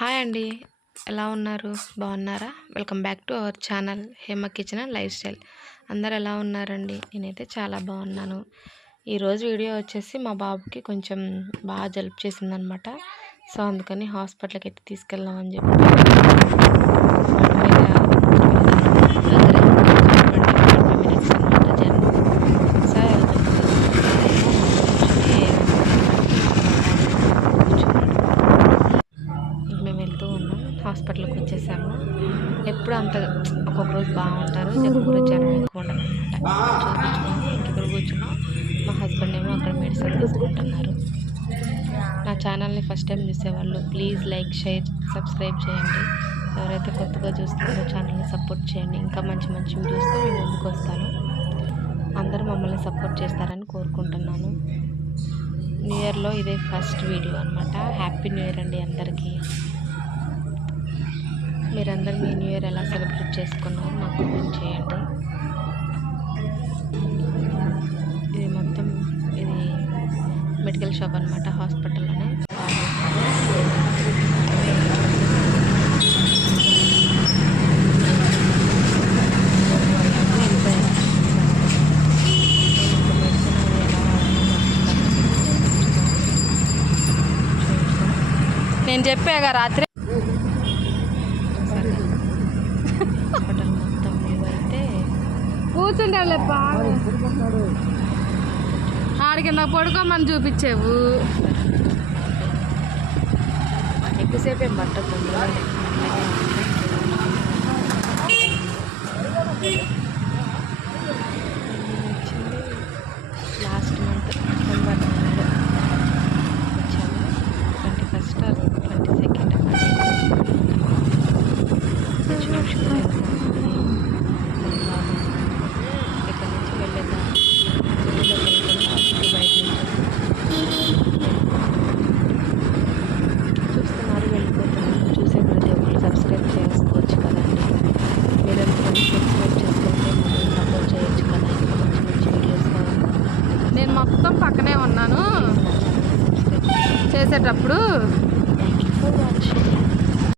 Hi అండి. ఎలా ఉన్నారు? బాగున్నారా? Welcome back to our channel Hema kitchen and lifestyle. అందరు ఎలా ఉన్నారండి? నేనైతే చాలా బాగున్నాను. ఈరోజు వీడియో వచ్చేసి మా బాబుకి కొంచెం బాగా జలుపు చేసిందనమాట సో అందుకని హాస్పిటల్కి అయితే తీసుకెళ్దామని చెప్పి ఎప్పుడు అంత ఒక్కొక్క రోజు బాగుంటారు ఒక్కొక్క రోజు జ్వరం ఎక్కువ ఉండదు అనమాట. కూర్చున్నాం. మా హస్బెండ్ ఏమో అక్కడ మెడిసిన్ తీసుకుంటున్నారు. నా ఛానల్ని ఫస్ట్ టైం చూసేవాళ్ళు ప్లీజ్ లైక్ షేర్ సబ్స్క్రైబ్ చేయండి. ఎవరైతే కొత్తగా చూస్తున్నారో ఛానల్ని సపోర్ట్ చేయండి. ఇంకా మంచి మంచి వీడియోస్తో మేము ముందుకు వస్తాను. అందరూ మమ్మల్ని సపోర్ట్ చేస్తారని కోరుకుంటున్నాను. న్యూ ఇయర్లో ఇదే ఫస్ట్ వీడియో అనమాట హ్యాపీ న్యూ ఇయర్ అండి అందరికీ. మీరందరూ మీ న్యూ ఇయర్ ఎలా సెలబ్రేట్ చేసుకున్నారో నాకు కామెంట్ చేయండి. ఇది మొత్తం ఇది మెడికల్ షాప్ అనమాట హాస్పిటల్లోనే నేను చెప్పాగా రాత్రి సరే హాస్పిటల్ మొత్తం వ్యూ అయితే కూర్చుంటావులే బాగా ఆడికి నాకు పడుకోమని చూపించావు. ఎక్కువసేపు ఏం పట్టకుండా లాస్ట్ మంత్ డిసెంబర్ నెలలో వచ్చాము ట్వంటీ ఫస్ట్ ట్వంటీ సెకండ్. ఇక్కడ చేసేటప్పుడు